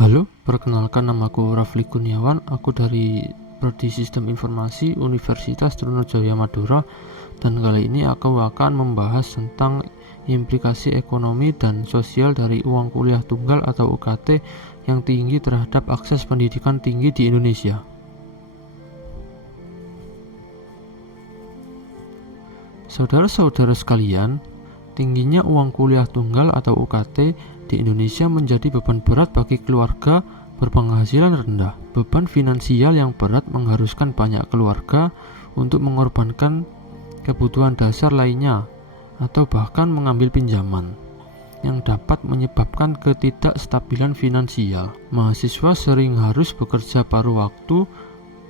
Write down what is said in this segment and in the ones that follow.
Halo, perkenalkan namaku Rafli Kurniawan. Aku dari Prodi Sistem Informasi Universitas Trunojoyo Madura, dan kali ini aku akan membahas tentang implikasi ekonomi dan sosial dari uang kuliah tunggal atau UKT yang tinggi terhadap akses pendidikan tinggi di Indonesia. Saudara-saudara sekalian, tingginya uang kuliah tunggal atau UKT di Indonesia menjadi beban berat bagi keluarga berpenghasilan rendah. Beban finansial yang berat mengharuskan banyak keluarga untuk mengorbankan kebutuhan dasar lainnya atau bahkan mengambil pinjaman yang dapat menyebabkan ketidakstabilan finansial. Mahasiswa sering harus bekerja paruh waktu,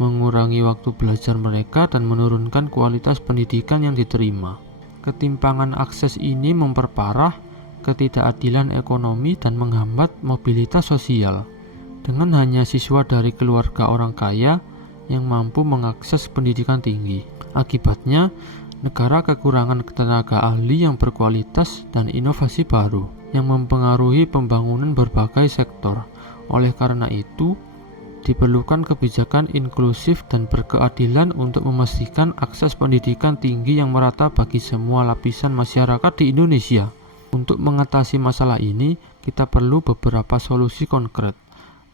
mengurangi waktu belajar mereka, dan menurunkan kualitas pendidikan yang diterima. Ketimpangan akses ini memperparah ketidakadilan ekonomi dan menghambat mobilitas sosial. Dengan hanya siswa dari keluarga orang kaya yang mampu mengakses pendidikan tinggi. Akibatnya, negara kekurangan tenaga ahli yang berkualitas dan inovasi baru yang mempengaruhi pembangunan berbagai sektor. Oleh karena itu, diperlukan kebijakan inklusif dan berkeadilan untuk memastikan akses pendidikan tinggi yang merata bagi semua lapisan masyarakat di Indonesia. Untuk mengatasi masalah ini, kita perlu beberapa solusi konkret.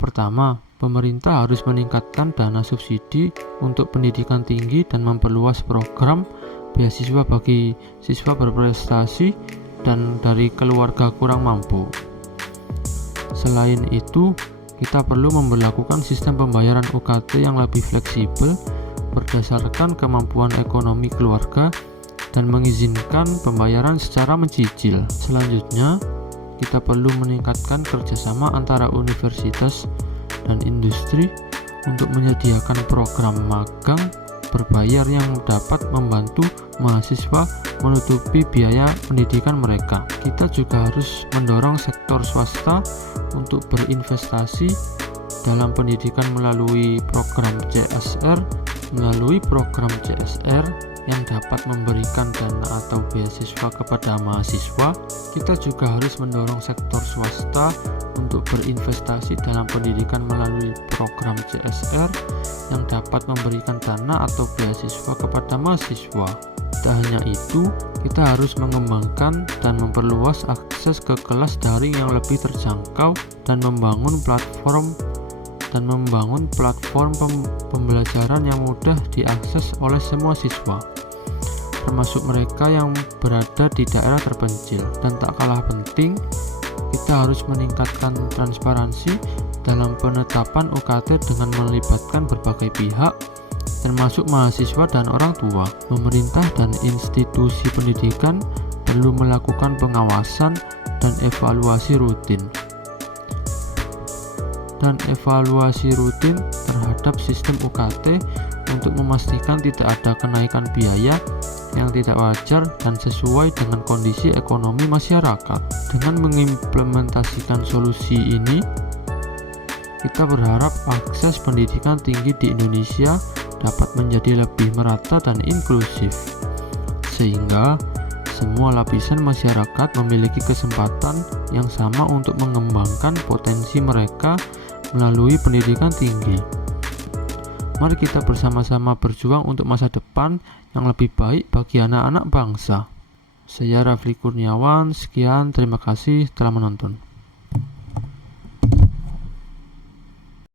Pertama, pemerintah harus meningkatkan dana subsidi untuk pendidikan tinggi dan memperluas program beasiswa bagi siswa berprestasi dan dari keluarga kurang mampu. Selain itu, kita perlu memberlakukan sistem pembayaran UKT yang lebih fleksibel berdasarkan kemampuan ekonomi keluarga dan mengizinkan pembayaran secara mencicil. Selanjutnya, kita perlu meningkatkan kerjasama antara universitas dan industri untuk menyediakan program magang berbayar yang dapat membantu mahasiswa menutupi biaya pendidikan mereka. Kita juga harus mendorong sektor swasta untuk berinvestasi dalam pendidikan melalui program CSR yang dapat memberikan dana atau beasiswa kepada mahasiswa. Kita juga harus mendorong sektor swasta untuk berinvestasi dalam pendidikan melalui program CSR yang dapat memberikan dana atau beasiswa kepada mahasiswa. Tak hanya itu, kita harus mengembangkan dan memperluas akses ke kelas daring yang lebih terjangkau dan membangun platform pembelajaran yang mudah diakses oleh semua siswa, termasuk mereka yang berada di daerah terpencil. Dan tak kalah penting, kita harus meningkatkan transparansi dalam penetapan UKT dengan melibatkan berbagai pihak, termasuk mahasiswa dan orang tua. Pemerintah dan institusi pendidikan perlu melakukan pengawasan dan evaluasi rutin terhadap sistem UKT untuk memastikan tidak ada kenaikan biaya yang tidak wajar dan sesuai dengan kondisi ekonomi masyarakat. Dengan mengimplementasikan solusi ini, kita berharap akses pendidikan tinggi di Indonesia dapat menjadi lebih merata dan inklusif, sehingga semua lapisan masyarakat memiliki kesempatan yang sama untuk mengembangkan potensi mereka melalui pendidikan tinggi. Mari kita bersama-sama berjuang untuk masa depan yang lebih baik bagi anak-anak bangsa. Saya Rafli Kurniawan, sekian, terima kasih telah menonton.